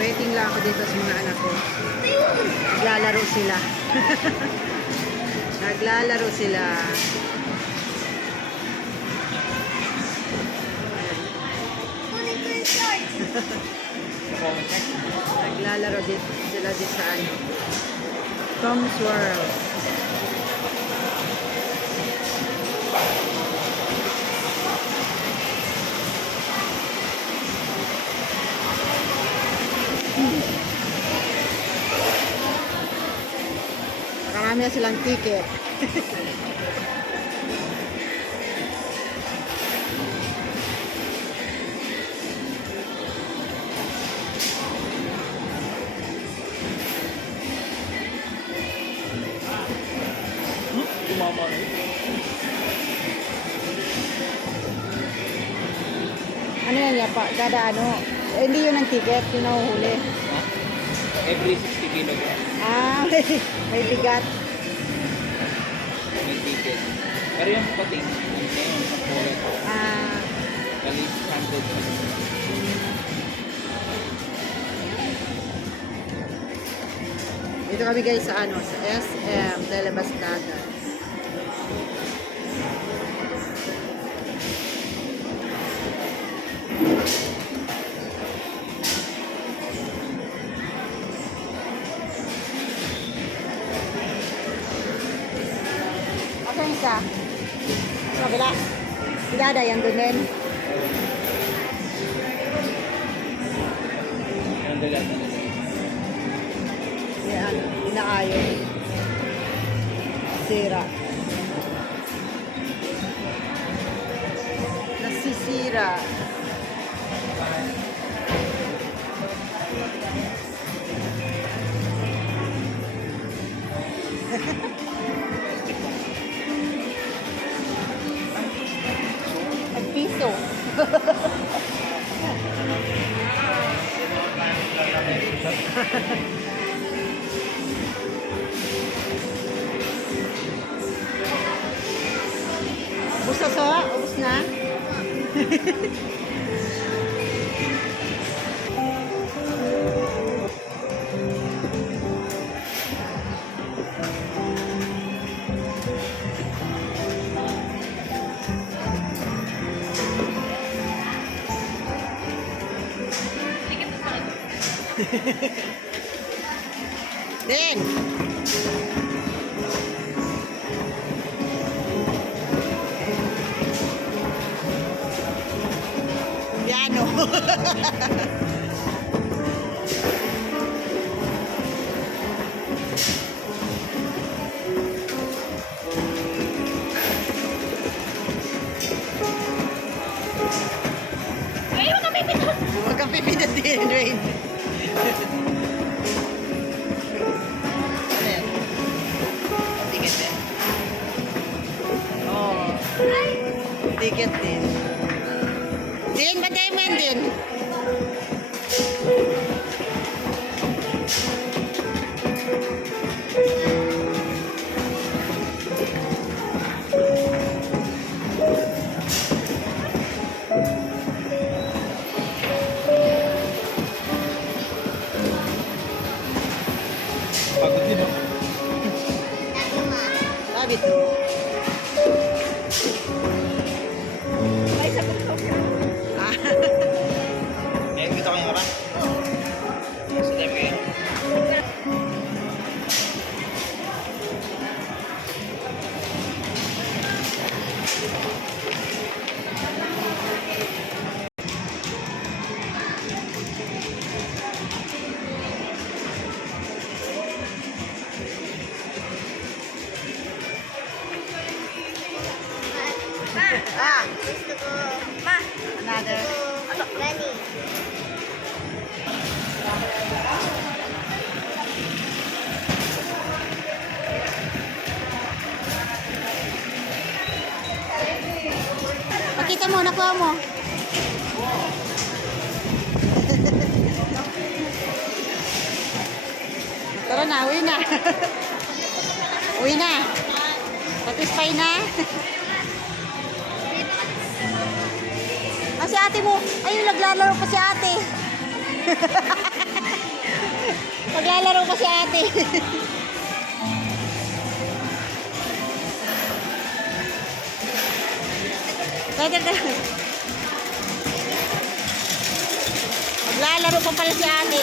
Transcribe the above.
Waiting lang ako dito sa mga anak ko. Naglalaro sila. Naglalaro sila. Naglalaro dito sila dito sa ano. Tom's World. Marami na silang ticket. Ano yan ya pa? Kada ano? Hindi yun ang ticket, yun ang huli. Every 60 kilograms. Ah, may bigat. May ticket. Pero yung pating, ngayon sa polo, bali 100. Dito kami guys sa ano, sa SM Telebastada. Asa yung isa? Sa kabila? Bidada yan dun din. Ang dagat. Yan, inaayon. Sira. Nasisira. Nagpiso. Ubus na so? Ubus na? Din! Piano! Ay, huwag kang pipindot! Huwag kang pipindot din, Rain. Ticket din. Oh. Ticket din. Din, bagay mo yan din. Pagod din, no? Sabi to. Ay, sa puso. Ah. Ngayon kita kayo ba? Sa time kayo? Ah, Gusto ko. Ma! another. Ano? Gani. Pakita mo, nakuha mo. Tara na, uwi na. Uwi na. Satisfy na. Ah, si ate mo. Ayun, naglalaro pa si ate. Naglalaro ko si ate. Naglalaro pa pala si ate.